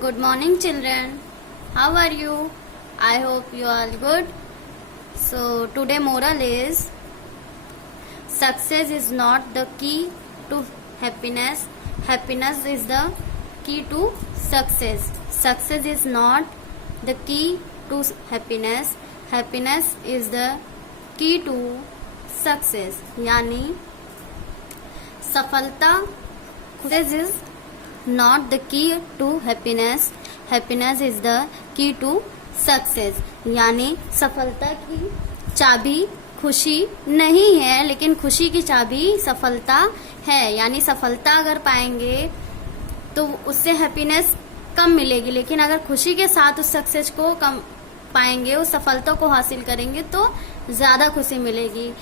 Good morning, children. How are you? I hope you are good. So, today moral is success is not the key to happiness. Happiness is the key to success. Success is not the key to happiness. Happiness is the key to success. यानी सफलता success is not the key to happiness. Happiness is the key to success. यानी सफलता की चाबी खुशी नहीं है, लेकिन खुशी की चाबी सफलता है. यानी सफलता अगर पाएंगे तो उससे हैप्पीनेस कम मिलेगी, लेकिन अगर खुशी के साथ उस सक्सेस को कम पाएंगे, उस सफलता को हासिल करेंगे तो ज्यादा खुशी मिलेगी.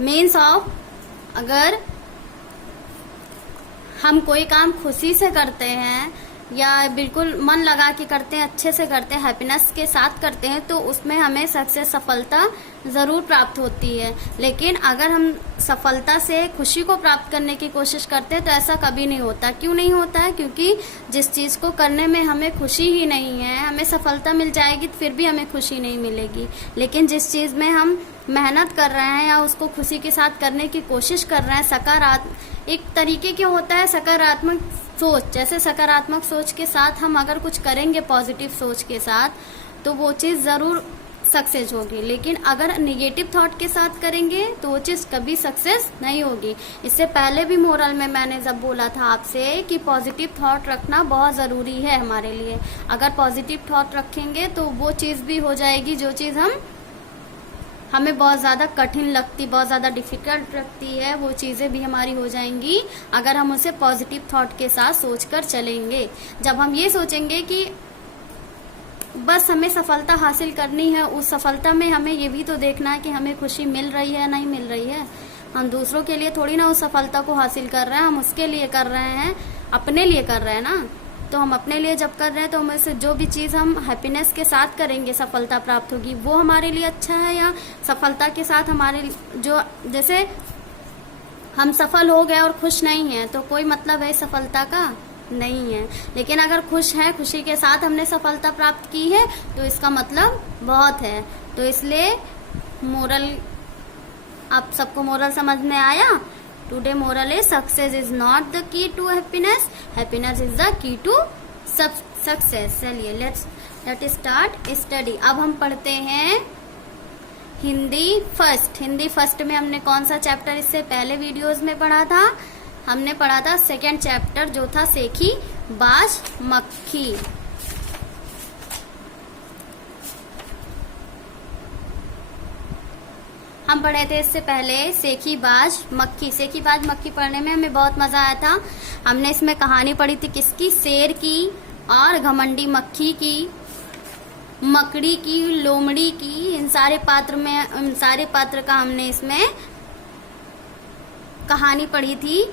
मीन्स ऑफ अगर हम कोई काम खुशी से करते हैं या बिल्कुल मन लगा के करते हैं, अच्छे से करते हैं, हैप्पीनेस के साथ करते हैं, तो उसमें हमें सक्सेस सफलता जरूर प्राप्त होती है. लेकिन अगर हम सफलता से खुशी को प्राप्त करने की कोशिश करते हैं तो ऐसा कभी नहीं होता. क्यों नहीं होता है? क्योंकि जिस चीज को करने में हमें खुशी ही नहीं है, हमें सफलता मिल जाएगी फिर भी हमें खुशी नहीं मिलेगी. लेकिन जिस चीज में हम मेहनत कर रहे हैं या उसको खुशी के साथ करने की कोशिश कर रहे हैं, सकारात्मक एक तरीके के होता है सकारात्मक सोच. जैसे सकारात्मक सोच के साथ हम अगर कुछ करेंगे पॉजिटिव सोच के साथ, तो वो चीज जरूर सक्सेस होगी. लेकिन अगर निगेटिव थॉट के साथ करेंगे तो वो चीज कभी सक्सेस नहीं होगी. इससे पहले भी मोरल में मैंने जब बोला था आपसे कि पॉजिटिव थॉट रखना बहुत जरूरी है हमारे लिए. अगर पॉजिटिव थॉट रखेंगे तो वो चीज भी हो जाएगी जो चीज हमें बहुत ज़्यादा कठिन लगती, बहुत ज़्यादा डिफिकल्ट लगती है, वो चीज़ें भी हमारी हो जाएंगी अगर हम उसे पॉजिटिव थॉट के साथ सोचकर चलेंगे. जब हम ये सोचेंगे कि बस हमें सफलता हासिल करनी है, उस सफलता में हमें ये भी तो देखना है कि हमें खुशी मिल रही है नहीं मिल रही है. हम दूसरों के लिए थोड़ी ना उस सफलता को हासिल कर रहे हैं, हम उसके लिए कर रहे हैं, अपने लिए कर रहे हैं ना. तो हम अपने लिए जब कर रहे हैं तो हमें से जो भी चीज हम हैप्पीनेस के साथ करेंगे सफलता प्राप्त होगी, वो हमारे लिए अच्छा है. या सफलता के साथ हमारे जो जैसे हम सफल हो गए और खुश नहीं है तो कोई मतलब है सफलता का नहीं है. लेकिन अगर खुश है, खुशी के साथ हमने सफलता प्राप्त की है तो इसका मतलब बहुत है. तो इसलिए मोरल आप सबको मोरल समझ में आया. Today moral is success is not the key to happiness. Happiness is the key to success. चलिए let's start study. अब हम पढ़ते हैं हिंदी फर्स्ट. हिंदी फर्स्ट में हमने कौन सा चैप्टर इससे पहले वीडियोस में पढ़ा था? हमने पढ़ा था सेकेंड चैप्टर जो था सेखी बाज मक्खी. हम पढ़े थे इससे पहले सेखी बाज मक्खी. सेखी बाज मक्खी पढ़ने में हमें बहुत मजा आया था. हमने इसमें कहानी पढ़ी थी किसकी? शेर की और घमंडी मक्खी की, मकड़ी की, लोमड़ी की. इन सारे पात्र का हमने इसमें कहानी पढ़ी थी.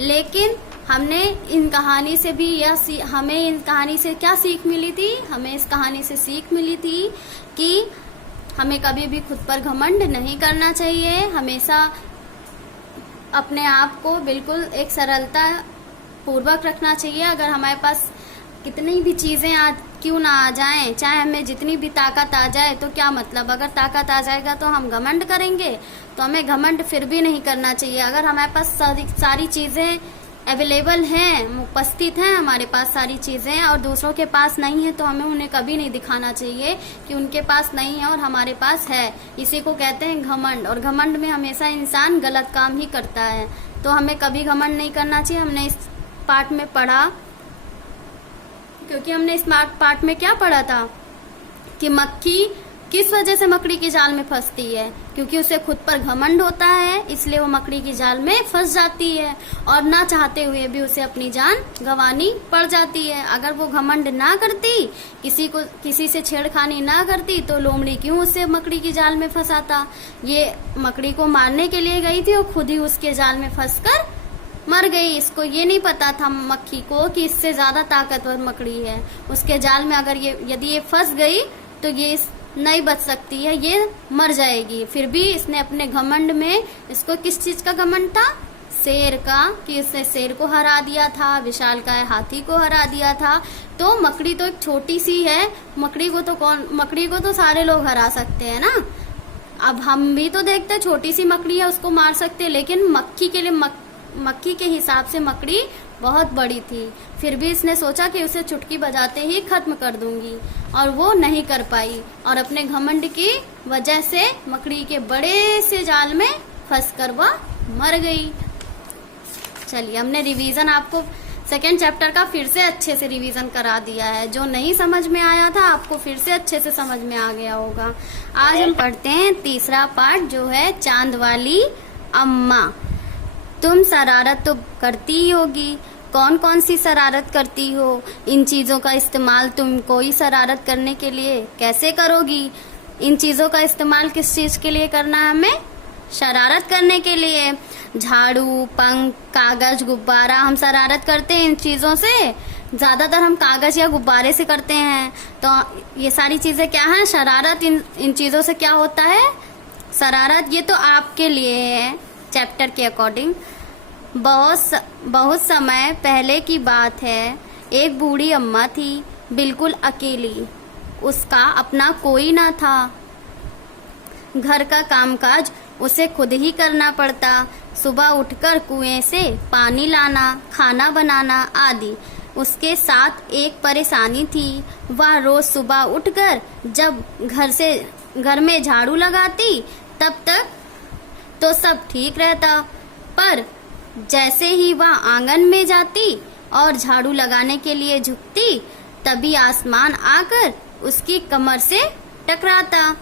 लेकिन हमने इन कहानी से भी हमें इन कहानी से क्या सीख मिली थी? हमें इस कहानी से सीख मिली थी कि हमें कभी भी खुद पर घमंड नहीं करना चाहिए. हमेशा अपने आप को बिल्कुल एक सरलता पूर्वक रखना चाहिए. अगर हमारे पास कितनी भी चीजें क्यों ना आ जाएं, चाहे हमें जितनी भी ताकत आ जाए तो क्या मतलब, अगर ताकत आ जाएगा तो हम घमंड करेंगे, तो हमें घमंड फिर भी नहीं करना चाहिए. अगर हमारे पास सारी चीजें अवेलेबल हैं, उपस्थित हैं हमारे पास सारी चीजें, और दूसरों के पास नहीं है तो हमें उन्हें कभी नहीं दिखाना चाहिए कि उनके पास नहीं है और हमारे पास है. इसी को कहते हैं घमंड. और घमंड में हमेशा इंसान गलत काम ही करता है. तो हमें कभी घमंड नहीं करना चाहिए. हमने इस पार्ट में पढ़ा, क्योंकि हमने इस पार्ट में क्या पढ़ा था कि मक्खी किस वजह से मकड़ी की जाल में फंसती है? क्योंकि उसे खुद पर घमंड होता है, इसलिए वो मकड़ी की जाल में फंस जाती है और ना चाहते हुए भी उसे अपनी जान गंवानी पड़ जाती है. अगर वो घमंड ना करती, किसी से छेड़खानी ना करती, तो लोमड़ी क्यों उसे मकड़ी की जाल में फंसाता? ये मकड़ी को मारने के लिए गई थी और खुद ही उसके जाल में फंसकर मर गई. इसको ये नहीं पता था मक्खी को कि इससे ज्यादा ताकतवर मकड़ी है. उसके जाल में अगर यदि ये फंस गई तो ये नहीं बच सकती है, ये मर जाएगी. फिर भी इसने अपने घमंड में, इसको किस चीज का घमंड था? शेर का कि उसने शेर को हरा दिया था, विशालकाय हाथी को हरा दिया था। तो मकड़ी तो एक छोटी सी है, मकड़ी को तो सारे लोग हरा सकते हैं ना। अब हम भी तो देखते हैं छोटी सी मकड़ी है, उसको मार सकते हैं, लेकिन मक्खी के हिसाब से मकड़ी बहुत बड़ी थी। फिर भी इसने सोचा कि उसे चुटकी बजाते ही खत्म कर दूंगी, और वो नहीं कर पाई, और अपने घमंड की वजह से मकड़ी के बड़े से जाल में फंसकर वह मर गई। चलिए, हमने रिवीजन आपको सेकेंड चैप्टर का फिर से अच्छे से रिवीजन करा दिया है। जो नहीं समझ में आया था आपको फिर से अच्छे से समझ में आ गया होगा। आज हम पढ़ते हैं तीसरा पार्ट, जो है चांद वाली अम्मा। तुम शरारत तो करती ही होगी, कौन कौन सी शरारत करती हो? इन चीजों का इस्तेमाल तुम कोई शरारत करने के लिए कैसे करोगी? इन चीजों का इस्तेमाल किस चीज के लिए करना है हमें? शरारत करने के लिए। झाड़ू, पंख, कागज, गुब्बारा, हम शरारत करते हैं इन चीजों से। ज्यादातर हम कागज या गुब्बारे से करते हैं। तो ये सारी चीजें क्या है? शरारत। इन चीजों से क्या होता है? शरारत। ये तो आपके लिए है चैप्टर के अकॉर्डिंग। बहुत समय पहले की बात है, एक बूढ़ी अम्मा थी, बिल्कुल अकेली। उसका अपना कोई ना था। घर का कामकाज उसे खुद ही करना पड़ता। सुबह उठकर कुएं से पानी लाना, खाना बनाना आदि। उसके साथ एक परेशानी थी, वह रोज सुबह उठकर जब घर में झाड़ू लगाती तब तक तो सब ठीक रहता, पर जैसे ही वह आंगन में जाती और झाड़ू लगाने के लिए झुकती, तभी आसमान आकर उसकी कमर से टकराता।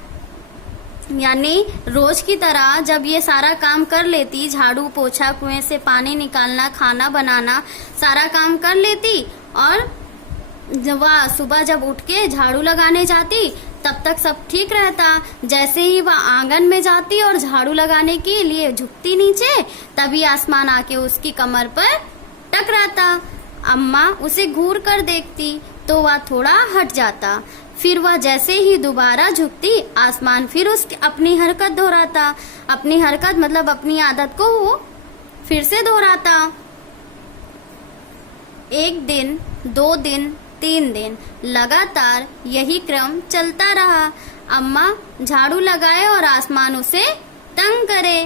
यानी रोज की तरह जब ये सारा काम कर लेती, झाड़ू, पोछा, कुएं से पानी निकालना, खाना बनाना, सारा काम कर लेती, और वह सुबह जब उठ के झाड़ू लगाने जाती तब तक सब ठीक रहता। जैसे ही वह आंगन में जाती और झाड़ू लगाने के लिए झुकती नीचे, तभी आसमान आके उसकी कमर पर टकराता। अम्मा उसे घूर कर देखती तो वह थोड़ा हट जाता। फिर वह जैसे ही दोबारा झुकती, आसमान फिर उसकी अपनी हरकत दोहराता। अपनी हरकत मतलब अपनी आदत को वो फिर से दोहराता। 1 दिन, 2 दिन, 3 दिन लगातार यही क्रम चलता रहा। अम्मा झाड़ू लगाए और आसमान उसे तंग करे।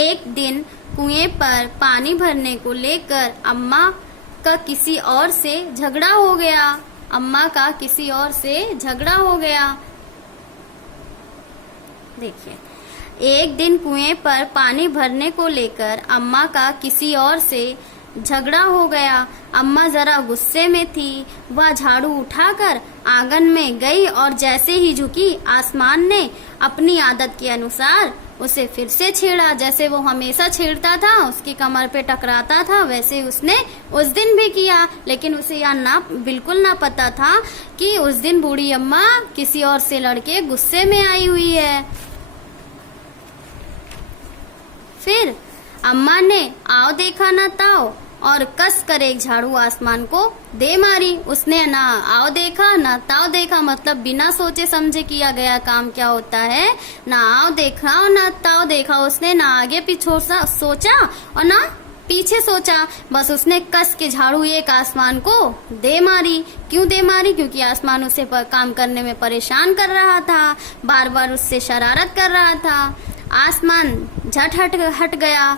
एक दिन कुएं पर पानी भरने को लेकर अम्मा का किसी और से झगड़ा हो गया। देखिए, एक दिन कुएं पर पानी भरने को लेकर अम्मा का किसी और से झगड़ा हो गया। अम्मा जरा गुस्से में थी। वह झाड़ू उठाकर आंगन में गई और जैसे ही झुकी, आसमान ने अपनी आदत के अनुसार उसे फिर से छेड़ा। जैसे वो हमेशा छेड़ता था, उसकी कमर पे टकराता था, वैसे उसने उस दिन भी किया। लेकिन उसे यह बिल्कुल ना पता था कि उस दिन बूढ़ी अम्मा किसी और से लड़के गुस्से में आई हुई है। फिर अम्मा ने आओ देखा ना ताओ और कस कर एक झाड़ू आसमान को दे मारी। उसने ना आओ देखा ना ताओ देखा, मतलब बिना सोचे समझे किया गया काम क्या होता है, ना आओ देखा और ना ताओ देखा। उसने ना आगे पीछे सोचा और ना पीछे सोचा, बस उसने कस के झाड़ू एक आसमान को दे मारी। क्यों दे मारी? क्योंकि आसमान उसे काम करने में परेशान कर रहा था, बार बार उससे शरारत कर रहा था। आसमान झट हट गया,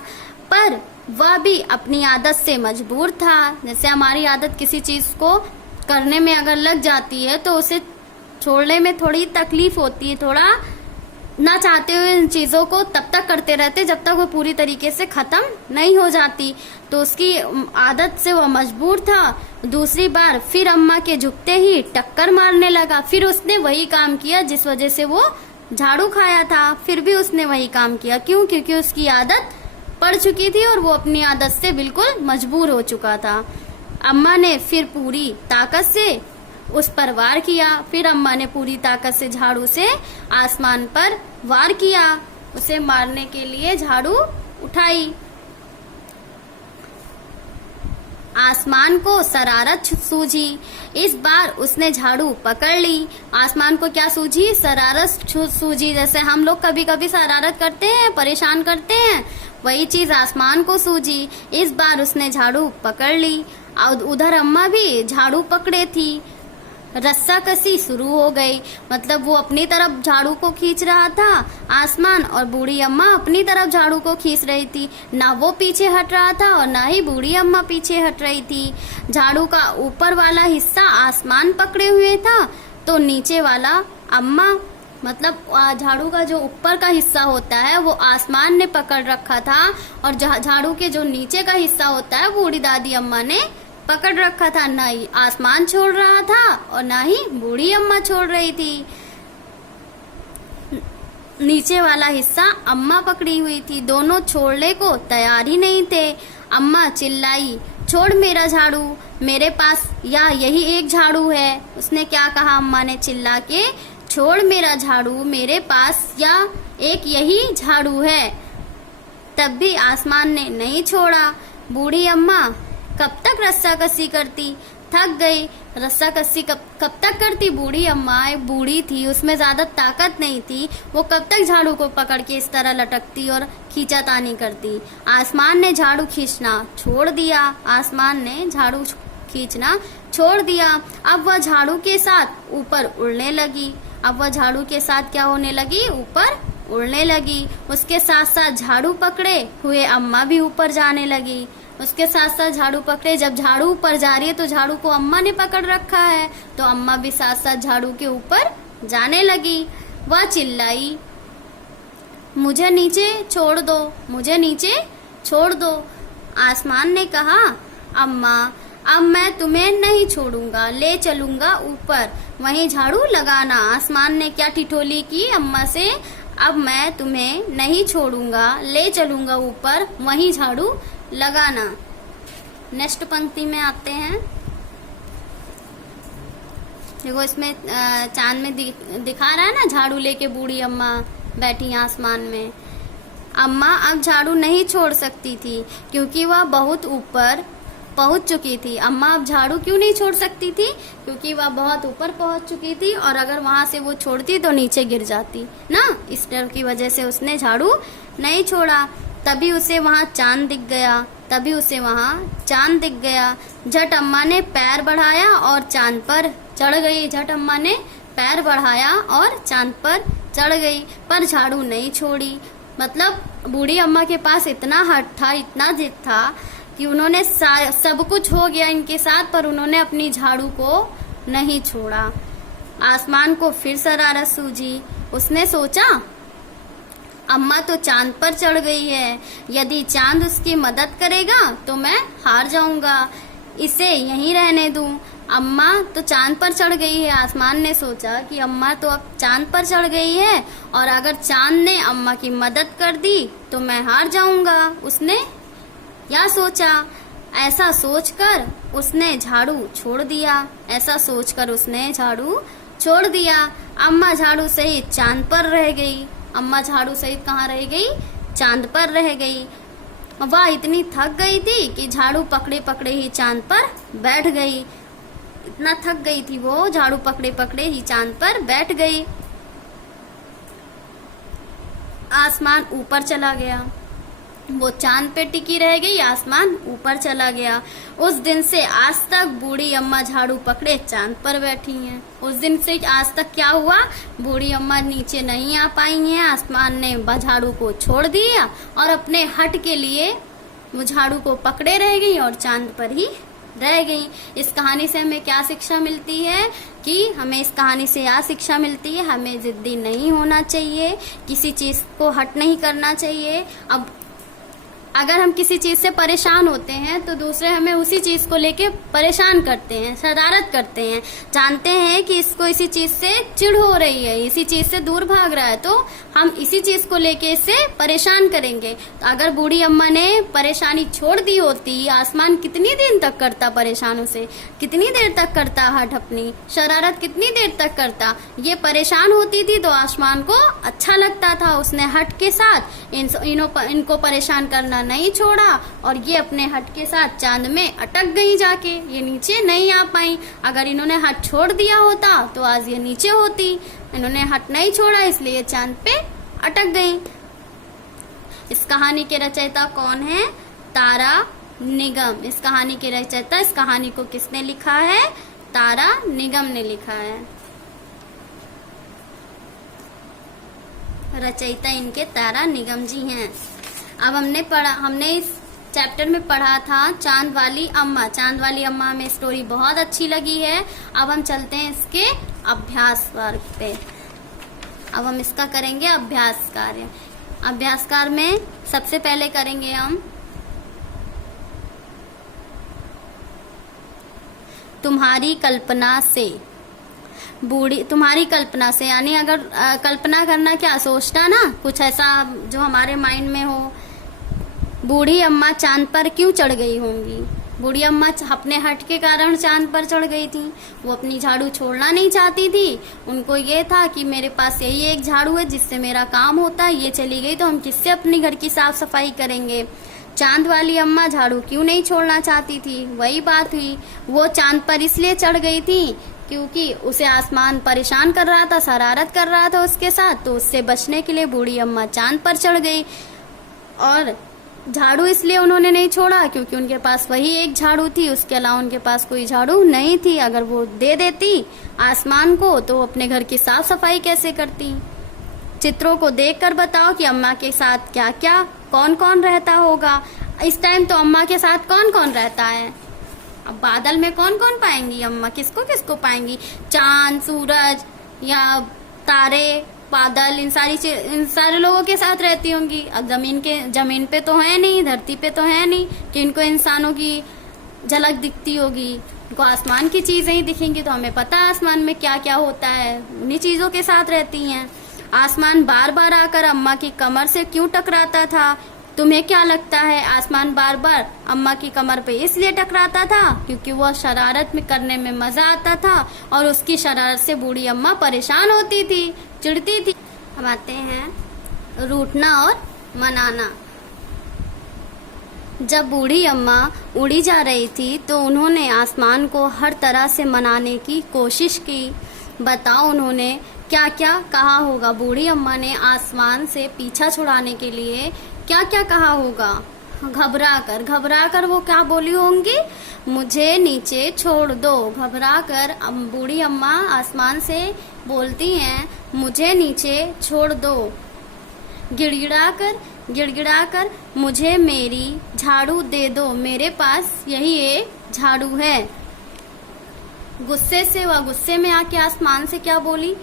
पर वह भी अपनी आदत से मजबूर था। जैसे हमारी आदत किसी चीज को करने में अगर लग जाती है तो उसे छोड़ने में थोड़ी तकलीफ होती है, थोड़ा ना चाहते हुए इन चीजों को तब तक करते रहते जब तक वो पूरी तरीके से खत्म नहीं हो जाती। तो उसकी आदत से वो मजबूर था। दूसरी बार फिर अम्मा के झुकते ही टक्कर मारने लगा। फिर उसने वही काम किया जिस वजह से वो झाड़ू खाया था। फिर भी उसने वही काम किया। क्यों? क्योंकि उसकी आदत पड़ चुकी थी और वो अपनी आदत से बिल्कुल मजबूर हो चुका था। अम्मा ने फिर पूरी ताकत से उस पर वार किया। फिर अम्मा ने पूरी ताकत से झाड़ू से आसमान पर वार किया। उसे मारने के लिए झाड़ू उठाई। आसमान को शरारत सूझी। इस बार उसने झाड़ू पकड़ ली। आसमान को क्या सूझी? शरारत सूझी। जैसे हम लोग कभी कभी शरारत करते हैं, परेशान करते हैं, वही चीज आसमान को सूझी। इस बार उसने झाड़ू पकड़ ली। और उधर अम्मा भी झाड़ू पकड़े थी। रस्साकसी शुरू हो गई। मतलब वो अपनी तरफ झाड़ू को खींच रहा था आसमान, और बूढ़ी अम्मा अपनी तरफ झाड़ू को खींच रही थी। ना वो पीछे हट रहा था और ना ही बूढ़ी अम्मा पीछे हट रही थी। झाड़ू का ऊपर वाला हिस्सा आसमान पकड़े हुए था, तो नीचे वाला अम्मा, मतलब झाड़ू का जो ऊपर का हिस्सा होता है वो आसमान ने पकड़ रखा था, और झाड़ू के जो नीचे का हिस्सा होता है बूढ़ी दादी अम्मा ने पकड़ रखा था। ना ही आसमान छोड़ रहा था और ना ही बूढ़ी अम्मा छोड़ रही थी। नीचे वाला हिस्सा अम्मा पकड़ी हुई थी। दोनों छोड़ने को तैयार ही नहीं थे। अम्मा चिल्लाई, छोड़ मेरा झाड़ू, मेरे पास या यही एक झाड़ू है। उसने क्या कहा अम्मा ने चिल्ला के? छोड़ मेरा झाड़ू, मेरे पास या एक यही झाड़ू है। तब भी आसमान ने नहीं छोड़ा। बूढ़ी अम्मा कब तक रस्साकसी करती? थक गई। रस्साकसी कब तक करती? बूढ़ी अम्मा एक बूढ़ी थी, उसमें ज्यादा ताकत नहीं थी। वो कब तक झाड़ू को पकड़ के इस तरह लटकती और खींचातानी करती? आसमान ने झाड़ू खींचना छोड़ दिया। आसमान ने झाड़ू खींचना छोड़ दिया। अब वह झाड़ू के साथ ऊपर उड़ने लगी। अब वह झाड़ू के साथ क्या होने लगी? ऊपर उड़ने लगी। उसके साथ साथ झाड़ू पकड़े हुए अम्मा भी ऊपर जाने लगी। उसके साथ साथ झाड़ू पकड़े, जब झाड़ू ऊपर जा रही है तो झाड़ू को अम्मा ने पकड़ रखा है, तो अम्मा भी साथ साथ झाड़ू के ऊपर जाने लगी। वह चिल्लाई, मुझे नीचे छोड़ दो, मुझे नीचे छोड़ दो। आसमान ने कहा, अम्मा अब मैं तुम्हें नहीं छोड़ूंगा, ले चलूंगा ऊपर, वहीं झाड़ू लगाना। आसमान ने क्या ठिठोली की अम्मा से? अब मैं तुम्हें नहीं छोड़ूंगा, ले चलूंगा ऊपर, वहीं झाड़ू लगाना। नेक्स्ट पंक्ति में आते हैं। देखो इसमें चांद में दिखा रहा है ना, झाड़ू लेके बूढ़ी अम्मा बैठी आसमान में। अम्मा अब झाड़ू नहीं छोड़ सकती थी क्योंकि वह बहुत ऊपर पहुंच चुकी थी। अम्मा अब झाड़ू क्यों नहीं छोड़ सकती थी? क्योंकि वह बहुत ऊपर पहुंच चुकी थी, और अगर वहां से वो छोड़ती तो नीचे गिर जाती ना। इस डर की वजह से उसने झाड़ू नहीं छोड़ा। तभी उसे वहां चांद दिख गया। तभी उसे वहां चांद दिख गया। झट अम्मा ने पैर बढ़ाया और चांद पर चढ़ गई। झट अम्मा ने पैर बढ़ाया और चांद पर चढ़ गई, पर झाड़ू नहीं छोड़ी। मतलब बूढ़ी अम्मा के पास इतना हट था, इतना जिद था कि उन्होंने सब कुछ हो गया इनके साथ, पर उन्होंने अपनी झाड़ू को नहीं छोड़ा। आसमान को फिर शरारत सूझी। उसने सोचा, अम्मा तो चांद पर चढ़ गई है, यदि चांद उसकी मदद करेगा तो मैं हार जाऊंगा, इसे यहीं रहने दूं। अम्मा तो चांद पर चढ़ गई है। आसमान ने सोचा कि अम्मा तो अब चांद पर चढ़ गई है, और अगर चांद ने अम्मा की मदद कर दी तो मैं हार जाऊंगा। उसने क्या सोचा? ऐसा सोचकर उसने झाड़ू छोड़ दिया। ऐसा सोचकर उसने झाड़ू छोड़ दिया। अम्मा झाड़ू सहित चांद पर रह गई। अम्मा झाड़ू सहित कहाँ रह गई? चांद पर रह गई। वह इतनी थक गई थी कि झाड़ू पकड़े पकड़े ही चांद पर बैठ गई। इतना थक गई थी वो, झाड़ू पकड़े पकड़े ही चांद पर बैठ गई। आसमान ऊपर चला गया। वो चांद पे टिकी रह गई, आसमान ऊपर चला गया। उस दिन से आज तक बूढ़ी अम्मा झाड़ू पकड़े चांद पर बैठी हैं। उस दिन से आज तक क्या हुआ? बूढ़ी अम्मा नीचे नहीं आ पाई हैं। आसमान ने झाड़ू को छोड़ दिया और अपने हट के लिए वो झाड़ू को पकड़े रह गई और चांद पर ही रह गई। इस कहानी से हमें क्या शिक्षा मिलती है? कि हमें इस कहानी से यह शिक्षा मिलती है, हमें जिद्दी नहीं होना चाहिए, किसी चीज को हट नहीं करना चाहिए। अब अगर हम किसी चीज से परेशान होते हैं तो दूसरे हमें उसी चीज को लेके परेशान करते हैं, शरारत करते हैं, जानते हैं कि इसको इसी चीज से चिढ़ हो रही है, इसी चीज से दूर भाग रहा है, तो हम इसी चीज को लेके इससे परेशान करेंगे। तो अगर बूढ़ी अम्मा ने परेशानी छोड़ दी होती, आसमान कितनी दिन तक करता परेशान उसे, कितनी देर तक करता हट, अपनी शरारत कितनी देर तक करता। ये परेशान होती थी तो आसमान को अच्छा लगता था, उसने हट के साथ इनको परेशान करना नहीं छोड़ा और ये अपने हट के साथ चांद में अटक गई जाके, ये नीचे नहीं आ पाई। अगर इन्होंने हट छोड़ दिया होता तो आज ये नीचे होती, इन्होंने हट नहीं छोड़ा इसलिए चांद पे अटक गई। इस कहानी के रचयिता कौन है? तारा निगम। इस कहानी के रचयिता, इस कहानी को किसने लिखा है? तारा निगम ने लिखा है। रचयिता इनके तारा निगम जी हैं। अब हमने इस चैप्टर में पढ़ा था चांद वाली अम्मा। चांद वाली अम्मा हमें स्टोरी बहुत अच्छी लगी है। अब हम चलते हैं इसके अभ्यास वर्ग पे। अब हम इसका करेंगे अभ्यास कार्य। अभ्यास कार्य में सबसे पहले करेंगे हम तुम्हारी कल्पना से। बूढ़ी तुम्हारी कल्पना से यानी अगर कल्पना करना, क्या सोचना ना कुछ ऐसा जो हमारे माइंड में हो। बूढ़ी अम्मा चांद पर क्यों चढ़ गई होंगी? बूढ़ी अम्मा अपने हट के कारण चांद पर चढ़ गई थी। वो अपनी झाड़ू छोड़ना नहीं चाहती थी। उनको ये था कि मेरे पास यही एक झाड़ू है जिससे मेरा काम होता है, ये चली गई तो हम किससे अपनी घर की साफ सफाई करेंगे। चांद वाली अम्मा झाड़ू क्यों नहीं छोड़ना चाहती थी? वही बात हुई, वो चांद पर इसलिए चढ़ गई थी क्योंकि उसे आसमान परेशान कर रहा था, शरारत कर रहा था उसके साथ, तो उससे बचने के लिए बूढ़ी अम्मा चांद पर चढ़ गई। और झाड़ू इसलिए उन्होंने नहीं छोड़ा क्योंकि उनके पास वही एक झाड़ू थी, उसके अलावा उनके पास कोई झाड़ू नहीं थी। अगर वो दे देती आसमान को तो वो अपने घर की साफ सफाई कैसे करती? चित्रों को देखकर बताओ कि अम्मा के साथ क्या क्या कौन कौन रहता होगा। इस टाइम तो अम्मा के साथ कौन कौन रहता है? अब बादल में कौन कौन पाएंगी अम्मा? किसको किसको पाएंगी? चांद, सूरज या तारे, बादल, इन सारे लोगों के साथ रहती होंगी। अब जमीन पे तो है नहीं, धरती पे तो है नहीं कि इनको इंसानों की झलक दिखती होगी। इनको आसमान की चीजें ही दिखेंगी, तो हमें पता है आसमान में क्या क्या होता है, उन्हीं चीजों के साथ रहती हैं। आसमान बार बार आकर अम्मा की कमर से क्यों टकराता था? तुम्हें क्या लगता है? आसमान बार बार अम्मा की कमर पे इसलिए टकराता था क्योंकि वह शरारत में करने में मजा आता था और उसकी शरारत से बूढ़ी अम्मा परेशान होती थी, चिढ़ती थी। हम आते हैं रूठना और मनाना। जब बूढ़ी अम्मा उड़ी जा रही थी तो उन्होंने आसमान को हर तरह से मनाने की कोशिश की। बताओ उन्होंने क्या क्या कहा होगा? बूढ़ी अम्मा ने आसमान से पीछा छुड़ाने के लिए क्या क्या कहा होगा? घबरा कर वो क्या बोली होंगी? मुझे नीचे छोड़ दो। घबरा कर बूढ़ी अम्मा आसमान से बोलती हैं मुझे नीचे छोड़ दो। गिड़गिड़ा कर मुझे मेरी झाड़ू दे दो, मेरे पास यही एक झाड़ू है। गुस्से में आके आसमान से क्या बोली?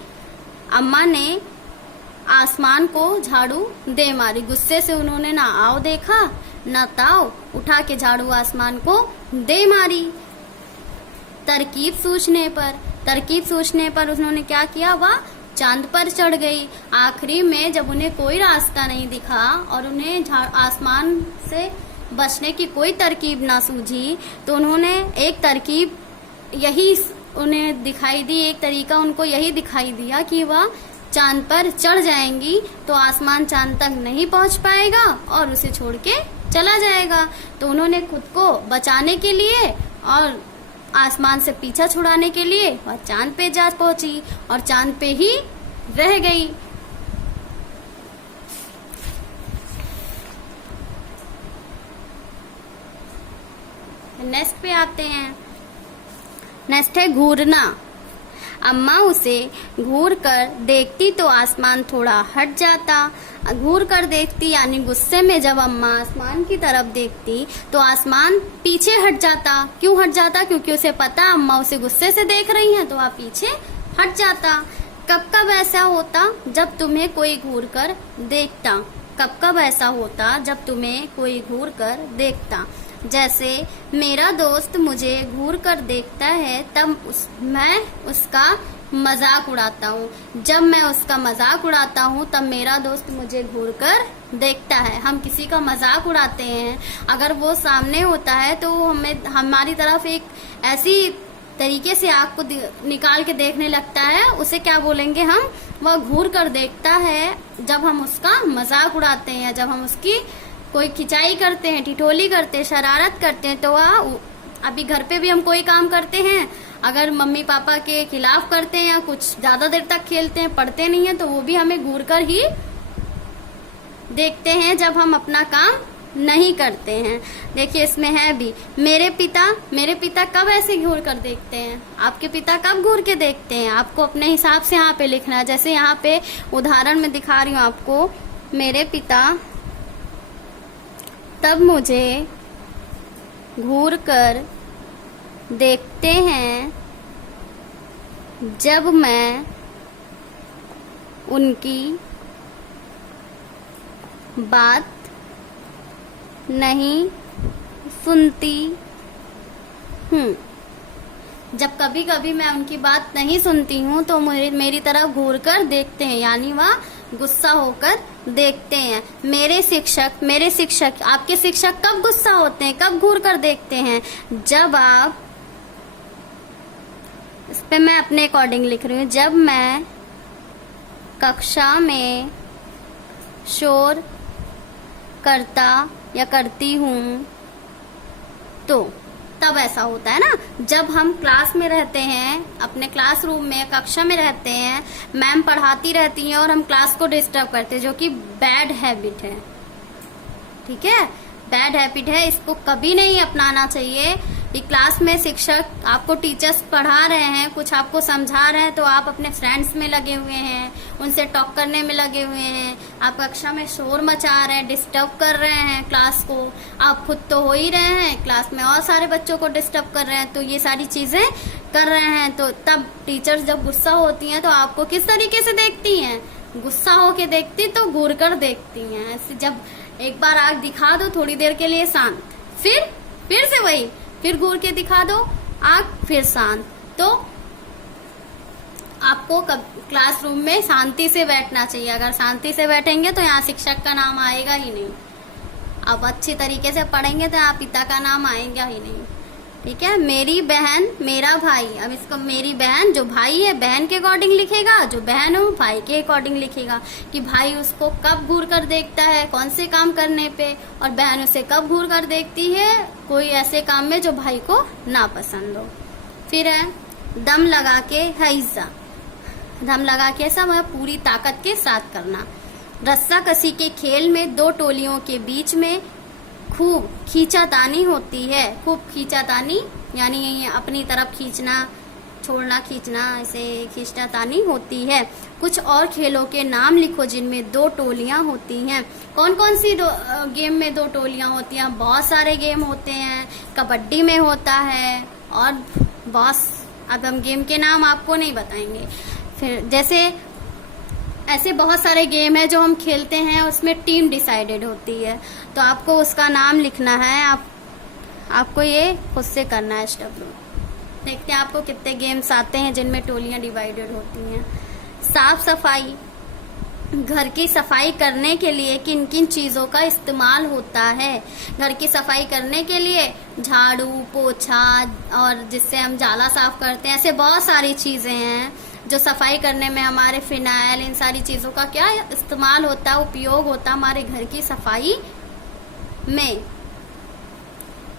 अम्मा ने आसमान को झाड़ू दे मारी। गुस्से से उन्होंने ना आओ देखा ना ताओ, उठा के झाड़ू आसमान को दे मारी। तरकीब सोचने पर उन्होंने क्या किया? वह चांद पर चढ़ गई। आखिरी में जब उन्हें कोई रास्ता नहीं दिखा और उन्हें आसमान से बचने की कोई तरकीब ना सूझी तो उन्होंने एक तरकीब यही उन्हें दिखाई दी, एक तरीका उनको यही दिखाई दिया कि वह चांद पर चढ़ जाएंगी तो आसमान चांद तक नहीं पहुंच पाएगा और उसे छोड़ के चला जाएगा। तो उन्होंने खुद को बचाने के लिए और आसमान से पीछा छुड़ाने के लिए वह चांद पे जा पहुंची और चांद पे ही रह गई। नेक्स्ट पे आते हैं। नेक्स्ट है घूरना। अम्मा उसे घूर कर देखती तो आसमान थोड़ा हट जाता। घूर कर देखती यानी गुस्से में जब अम्मा आसमान की तरफ देखती तो आसमान पीछे हट जाता। क्यों हट जाता? क्योंकि उसे पता अम्मा उसे गुस्से से देख रही हैं तो वह पीछे हट जाता। कब ऐसा होता जब तुम्हें कोई घूर कर देखता? कब ऐसा होता जब तुम्हें कोई घूर कर देखता? जैसे मेरा दोस्त मुझे घूर कर देखता है तब मैं उसका मजाक उड़ाता हूँ। जब मैं उसका मजाक उड़ाता हूँ तब मेरा दोस्त मुझे घूर कर देखता है। हम किसी का मजाक उड़ाते हैं, अगर वो सामने होता है तो हमें हमारी तरफ एक ऐसी तरीके से आँख को निकाल के देखने लगता है, उसे क्या बोलेंगे हम? वह घूर कर देखता है। जब हम उसका मजाक उड़ाते हैं, जब हम उसकी कोई खिंचाई करते हैं, ठिठोली करते हैं, शरारत करते हैं, तो वह अभी घर पे भी हम कोई काम करते हैं, अगर मम्मी पापा के खिलाफ करते हैं या कुछ ज्यादा देर तक खेलते हैं, पढ़ते नहीं है, तो वो भी हमें घूर कर ही देखते हैं जब हम अपना काम नहीं करते हैं। देखिए इसमें है भी, मेरे पिता कब ऐसे घूर कर देखते हैं, आपके पिता कब घूर के देखते हैं, आपको अपने हिसाब से यहाँ पे लिखना है। जैसे यहाँ पे उदाहरण में दिखा रही हूँ आपको, मेरे पिता तब मुझे घूर कर देखते हैं जब मैं उनकी बात नहीं सुनती हूँ। जब कभी कभी मैं उनकी बात नहीं सुनती हूँ तो मेरी तरफ घूर कर देखते हैं, यानी वह गुस्सा होकर देखते हैं। मेरे शिक्षक आपके शिक्षक कब गुस्सा होते हैं, कब घूर कर देखते हैं, जब आप, इस पे मैं अपने अकॉर्डिंग लिख रही हूँ, जब मैं कक्षा में शोर करता या करती हूँ तो तब ऐसा होता है ना। जब हम क्लास में रहते हैं, अपने क्लासरूम में कक्षा में रहते हैं, मैम पढ़ाती रहती हैं और हम क्लास को डिस्टर्ब करते हैं, जो कि बैड हैबिट है। ठीक है, बैड हैबिट है, इसको कभी नहीं अपनाना चाहिए। कि क्लास में शिक्षक आपको, टीचर्स पढ़ा रहे हैं, कुछ आपको समझा रहे हैं, तो आप अपने फ्रेंड्स में लगे हुए हैं, उनसे टॉक करने में लगे हुए हैं, आप कक्षा में शोर मचा रहे हैं, डिस्टर्ब कर रहे हैं क्लास को। आप खुद तो हो ही रहे हैं, क्लास में और सारे बच्चों को डिस्टर्ब कर रहे हैं, तो ये सारी चीजें कर रहे हैं। तो तब टीचर्स जब गुस्सा होती हैं तो आपको किस तरीके से देखती हैं, गुस्सा होके देखती तो घूर कर देखती हैं। ऐसे जब एक बार आग दिखा दो थोड़ी देर के लिए शांत, फिर से वही, फिर घूर के दिखा दो आग, फिर शांत। तो आपको क्लासरूम में शांति से बैठना चाहिए। अगर शांति से बैठेंगे तो यहाँ शिक्षक का नाम आएगा ही नहीं। आप अच्छी तरीके से पढ़ेंगे तो यहाँ पिता का नाम आएगा ही नहीं। ठीक है, मेरी बहन, मेरा भाई, अब इसको मेरी बहन, जो भाई है बहन के अकॉर्डिंग लिखेगा, जो बहन है वो भाई के अकॉर्डिंग लिखेगा कि भाई उसको कब घूर कर देखता है, कौन से काम करने पे, और बहन उसे कब घूर कर देखती है, कोई ऐसे काम में जो भाई को ना पसंद हो। फिर है दम लगा के हैजा, दम लगा के सब है पूरी ताकत के साथ करना। रस्सा कसी के खेल में दो टोलियों के बीच में खूब खींचातानी होती है। खूब खींचातानी यानी अपनी तरफ खींचना, छोड़ना, खींचना, ऐसे खींचातानी होती है। कुछ और खेलों के नाम लिखो जिनमें दो टोलियां होती हैं। कौन कौन सी गेम में दो टोलियां होती हैं? बहुत सारे गेम होते हैं, कबड्डी में होता है और बहुत, अब हम गेम के नाम आपको नहीं बताएंगे। फिर जैसे ऐसे बहुत सारे गेम है जो हम खेलते हैं, उसमें टीम डिसाइडेड होती है, तो आपको उसका नाम लिखना है। आपको ये खुद से करना है स्टेप। देखते हैं आपको कितने गेम्स आते हैं जिनमें टोलियां डिवाइडेड होती हैं। साफ सफाई, घर की सफाई करने के लिए किन किन चीजों का इस्तेमाल होता है? घर की सफाई करने के लिए झाड़ू, पोछा, और जिससे हम जाला साफ करते हैं, ऐसे बहुत सारी चीजें हैं जो सफाई करने में, हमारे फिनाइल, इन सारी चीजों का क्या इस्तेमाल होता है, उपयोग होता है हमारे घर की सफाई में।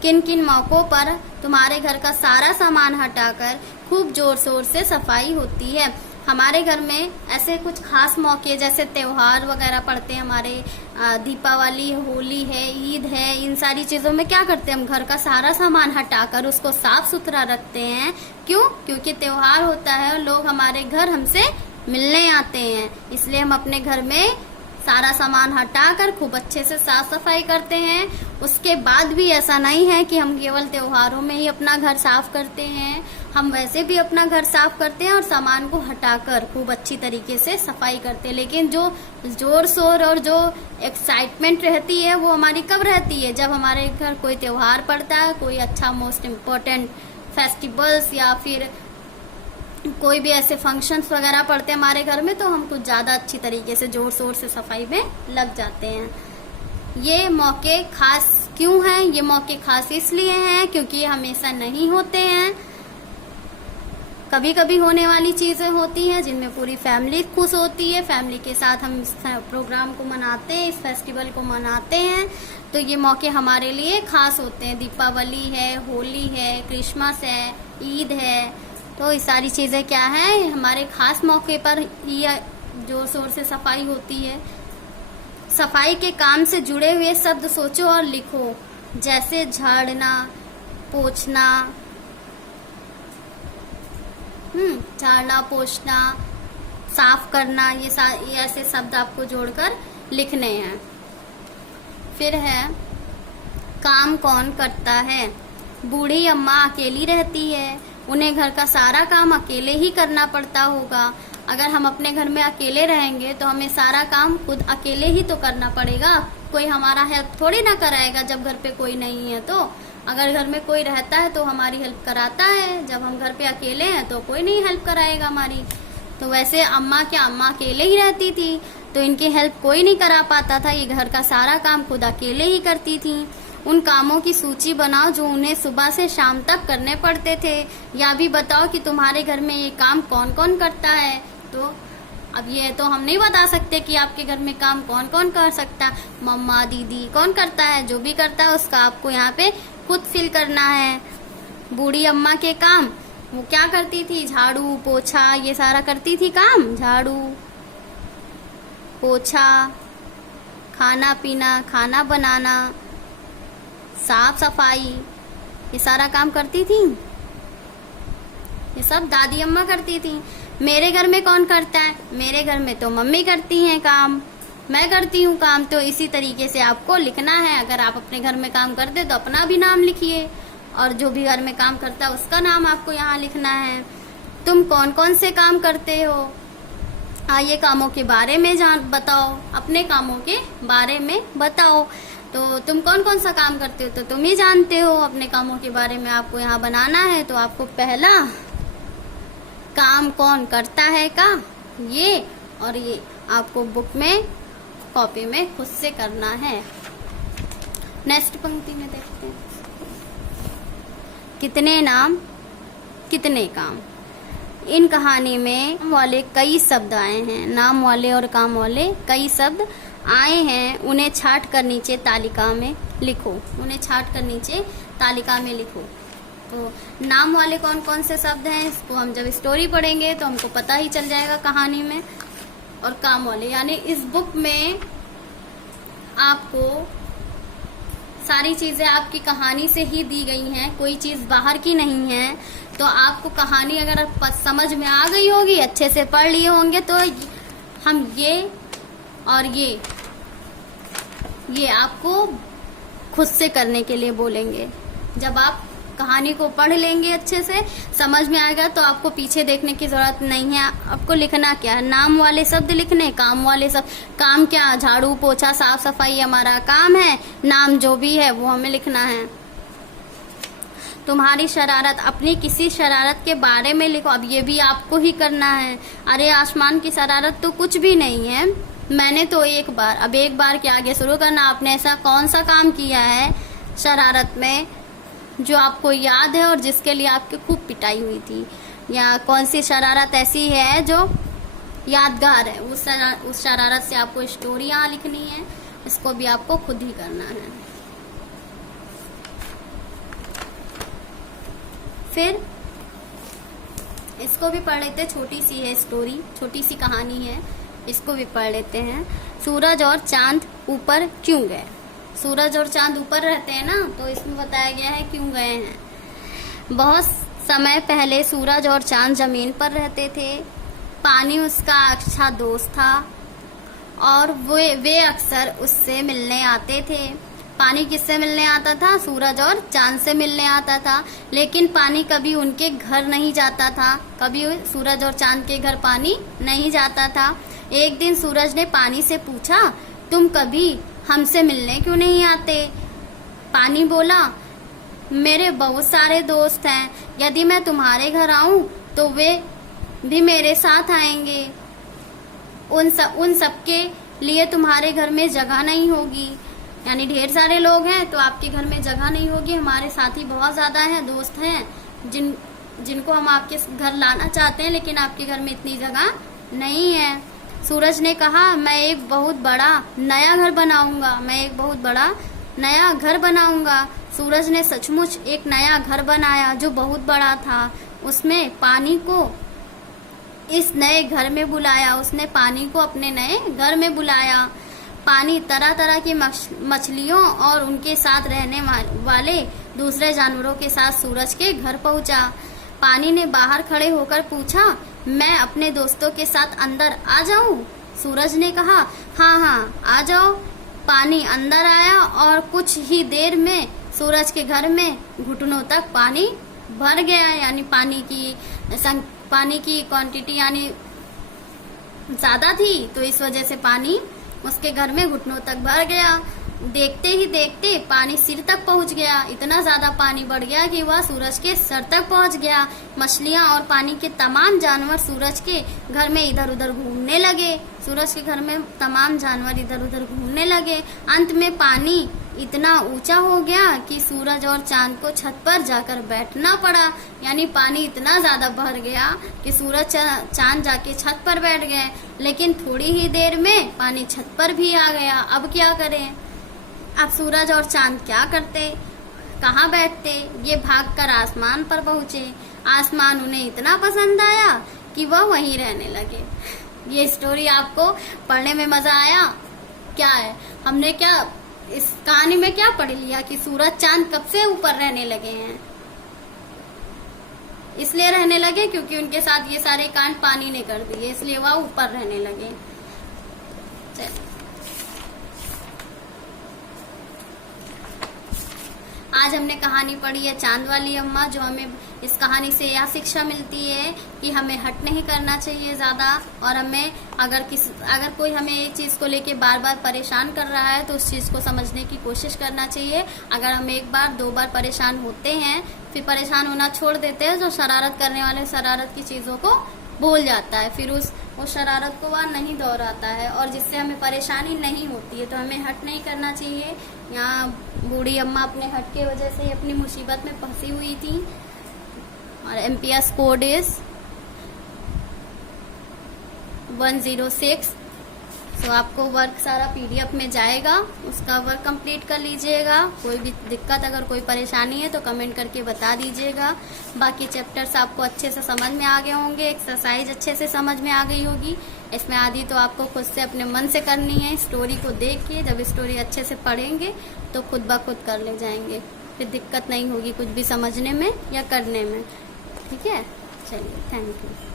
किन किन मौकों पर तुम्हारे घर का सारा सामान हटाकर खूब जोर शोर से सफाई होती है? हमारे घर में ऐसे कुछ खास मौके, जैसे त्योहार वगैरह पड़ते हैं हमारे, दीपावली, होली है, ईद है, इन सारी चीजों में क्या करते हैं हम? घर का सारा सामान हटाकर उसको साफ सुथरा रखते हैं। क्यों? क्योंकि त्योहार होता है और लोग हमारे घर हमसे मिलने आते हैं, इसलिए हम अपने घर में सारा सामान हटाकर खूब अच्छे से साफ सफाई करते हैं। उसके बाद भी ऐसा नहीं है कि हम केवल त्योहारों में ही अपना घर साफ करते हैं, हम वैसे भी अपना घर साफ करते हैं और सामान को हटाकर खूब अच्छी तरीके से सफाई करते हैं। लेकिन जो जोर शोर और जो एक्साइटमेंट रहती है वो हमारी कब रहती है? जब हमारे घर कोई त्योहार पड़ता है, कोई अच्छा मोस्ट इम्पोर्टेंट फेस्टिवल्स या फिर कोई भी ऐसे फंक्शंस वगैरह पड़ते हैं हमारे घर में, तो हम कुछ ज्यादा अच्छी तरीके से जोर शोर से सफाई में लग जाते हैं। ये मौके खास क्यों हैं? ये मौके खास इसलिए हैं क्योंकि ये हमेशा नहीं होते हैं। कभी कभी होने वाली चीजें होती हैं जिनमें पूरी फैमिली खुश होती है। फैमिली के साथ हम इस प्रोग्राम को मनाते हैं, इस फेस्टिवल को मनाते हैं, तो ये मौके हमारे लिए खास होते हैं। दीपावली है, होली है, क्रिसमस है, ईद है, तो ये सारी चीजें क्या है, हमारे खास मौके पर ये जोर शोर से सफाई होती है। सफाई के काम से जुड़े हुए शब्द सोचो और लिखो, जैसे झाड़ना, पोंछना, झाड़ना, पोंछना, साफ करना, ये ऐसे शब्द आपको जोड़कर लिखने हैं। फिर है काम कौन करता है। बूढ़ी अम्मा अकेली रहती है, उन्हें घर का सारा काम अकेले ही करना पड़ता होगा। अगर हम अपने घर में अकेले रहेंगे तो हमें सारा काम खुद अकेले ही तो करना पड़ेगा, कोई हमारा हेल्प थोड़ी ना कराएगा जब घर पे कोई नहीं है। तो अगर घर में कोई रहता है तो हमारी हेल्प कराता है, जब हम घर पे अकेले हैं तो कोई नहीं हेल्प कराएगा हमारी। तो वैसे अम्मा अकेले ही रहती थी, तो इनकी हेल्प कोई नहीं करा पाता था, ये घर का सारा काम खुद अकेले ही करती थी। उन कामों की सूची बनाओ जो उन्हें सुबह से शाम तक करने पड़ते थे, या भी बताओ कि तुम्हारे घर में ये काम कौन कौन करता है। तो अब ये तो हम नहीं बता सकते कि आपके घर में काम कौन कौन कर सकता है, मम्मा, दीदी, कौन करता है, जो भी करता है उसका आपको यहाँ पे खुद फिल करना है। बूढ़ी अम्मा के काम वो क्या करती थी, झाड़ू, पोछा, ये सारा करती थी काम, झाड़ू, पोछा, खाना पीना, खाना बनाना, साफ सफाई, ये सारा काम करती थी। ये सब दादी अम्मा करती थी। मेरे घर में कौन करता है, मेरे घर में तो मम्मी करती हैं काम, मैं करती हूँ काम। तो इसी तरीके से आपको लिखना है। अगर आप अपने घर में काम करते तो अपना भी नाम लिखिए, और जो भी घर में काम करता है उसका नाम आपको यहाँ लिखना है। तुम कौन कौन से काम करते हो, आइए कामों के बारे में बताओ, अपने कामों के बारे में बताओ। तो तुम कौन कौन सा काम करते हो तो तुम ही जानते हो, अपने कामों के बारे में आपको यहाँ बनाना है। तो आपको पहला काम कौन करता है का ये, और ये आपको बुक में, कॉपी में खुद से करना है। नेक्स्ट पंक्ति में देखते हैं, कितने नाम कितने काम। इन कहानी में वाले कई शब्द आए हैं, नाम वाले और काम वाले कई शब्द आए हैं। उन्हें छांट कर नीचे तालिका में लिखो, उन्हें छांट कर नीचे तालिका में लिखो। तो नाम वाले कौन कौन से शब्द हैं, इसको हम जब स्टोरी पढ़ेंगे तो हमको पता ही चल जाएगा कहानी में। और काम वाले यानी इस बुक में आपको सारी चीजें आपकी कहानी से ही दी गई हैं, कोई चीज बाहर की नहीं है। तो आपको कहानी अगर समझ में आ गई होगी, अच्छे से पढ़ लिए होंगे, तो हम ये और ये आपको खुद से करने के लिए बोलेंगे। जब आप कहानी को पढ़ लेंगे, अच्छे से समझ में आएगा, तो आपको पीछे देखने की जरूरत नहीं है। आपको लिखना क्या है, नाम वाले शब्द लिखने, काम वाले शब्द। काम क्या, झाड़ू, पोछा, साफ सफाई हमारा काम है, नाम जो भी है वो हमें लिखना है। तुम्हारी शरारत, अपनी किसी शरारत के बारे में लिखो। अब ये भी आपको ही करना है। अरे आसमान की शरारत तो कुछ भी नहीं है, मैंने तो एक बार, अब एक बार के आगे शुरू करना। आपने ऐसा कौन सा काम किया है शरारत में जो आपको याद है और जिसके लिए आपकी खूब पिटाई हुई थी, या कौन सी शरारत ऐसी है जो यादगार है, उस शरारत से आपको स्टोरियां लिखनी है। इसको भी आपको खुद ही करना है। फिर इसको भी पढ़ लेते, छोटी सी है स्टोरी, छोटी सी कहानी है, इसको भी पढ़ लेते हैं। सूरज और चांद ऊपर क्यों गए। सूरज और चांद ऊपर रहते हैं ना, तो इसमें बताया गया है क्यों गए हैं। बहुत समय पहले सूरज और चांद जमीन पर रहते थे। पानी उसका अच्छा दोस्त था और वे अक्सर उससे मिलने आते थे। पानी किससे मिलने आता था, सूरज और चांद से मिलने आता था। लेकिन पानी कभी उनके घर नहीं जाता था, कभी सूरज और चांद के घर पानी नहीं जाता था। एक दिन सूरज ने पानी से पूछा, तुम कभी हमसे मिलने क्यों नहीं आते। पानी बोला, मेरे बहुत सारे दोस्त हैं, यदि मैं तुम्हारे घर आऊं तो वे भी मेरे साथ आएंगे। उन सबके लिए तुम्हारे घर में जगह नहीं होगी, यानी ढेर सारे लोग हैं तो आपके घर में जगह नहीं होगी। हमारे साथी बहुत ज्यादा हैं, दोस्त हैं जिनको हम आपके घर लाना चाहते हैं, लेकिन आपके घर में इतनी जगह नहीं है। सूरज ने कहा, मैं एक बहुत बड़ा नया घर बनाऊंगा, मैं एक बहुत बड़ा नया घर बनाऊंगा। सूरज ने सचमुच एक नया घर बनाया जो बहुत बड़ा था। उसमें पानी को इस नए घर में बुलाया, उसने पानी को अपने नए घर में बुलाया। पानी तरह तरह की मछलियों और उनके साथ रहने वाले दूसरे जानवरों के साथ सूरज के घर पहुंचा। पानी ने बाहर खड़े होकर पूछा, मैं अपने दोस्तों के साथ अंदर आ जाऊं? सूरज ने कहा, हाँ हाँ आ जाओ। पानी अंदर आया और कुछ ही देर में सूरज के घर में घुटनों तक पानी भर गया। यानी पानी की क्वांटिटी यानी ज्यादा थी, तो इस वजह से पानी उसके घर में घुटनों तक भर गया। देखते ही देखते पानी सिर तक पहुंच गया। इतना ज्यादा पानी बढ़ गया कि वह सूरज के सर तक पहुंच गया। मछलियां और पानी के तमाम जानवर सूरज के घर में इधर उधर घूमने लगे। सूरज के घर में तमाम जानवर इधर उधर घूमने लगे। अंत में पानी इतना ऊंचा हो गया कि सूरज और चांद को छत पर जाकर बैठना पड़ा। यानी पानी इतना ज्यादा भर गया कि सूरज चांद जाके छत पर बैठ गए। लेकिन थोड़ी ही देर में पानी छत पर भी आ गया। अब क्या करें? अब सूरज और चांद क्या करते, कहाँ बैठते? ये भागकर आसमान पर पहुंचे। आसमान उन्हें इतना पसंद आया कि वह वहीं रहने लगे। ये स्टोरी आपको पढ़ने में मजा आया? क्या है, हमने क्या इस कहानी में क्या पढ़ लिया कि सूरज चांद कब से ऊपर रहने लगे हैं? इसलिए रहने लगे क्योंकि उनके साथ ये सारे कांड पानी ने कर दिए, इसलिए वह ऊपर रहने लगे। चलिए, आज हमने कहानी पढ़ी है चांद वाली अम्मा, जो हमें इस कहानी से यह शिक्षा मिलती है कि हमें हट नहीं करना चाहिए ज्यादा, और हमें अगर कोई हमें एक चीज को लेके बार बार परेशान कर रहा है तो उस चीज को समझने की कोशिश करना चाहिए। अगर हम एक बार दो बार परेशान होते हैं फिर परेशान होना छोड़ देते हैं, जो शरारत करने वाले शरारत की चीजों को भूल जाता है, फिर उस शरारत को वह नहीं दोहराता है और जिससे हमें परेशानी नहीं होती है। तो हमें हट नहीं करना चाहिए। यहाँ बूढ़ी अम्मा अपने हट के वजह से अपनी मुसीबत में फंसी हुई थी और MPS कोड इज 106। तो आपको वर्क सारा PDF में जाएगा, उसका वर्क कंप्लीट कर लीजिएगा। कोई भी दिक्कत अगर कोई परेशानी है तो कमेंट करके बता दीजिएगा। बाकी चैप्टर्स आपको अच्छे से समझ में आ गए होंगे, एक्सरसाइज अच्छे से समझ में आ गई होगी। इसमें आधी तो आपको खुद से अपने मन से करनी है, स्टोरी को देख के। जब स्टोरी अच्छे से पढ़ेंगे तो खुद ब खुद कर ले जाएंगे, फिर दिक्कत नहीं होगी कुछ भी समझने में या करने में। ठीक है, चलिए, थैंक यू।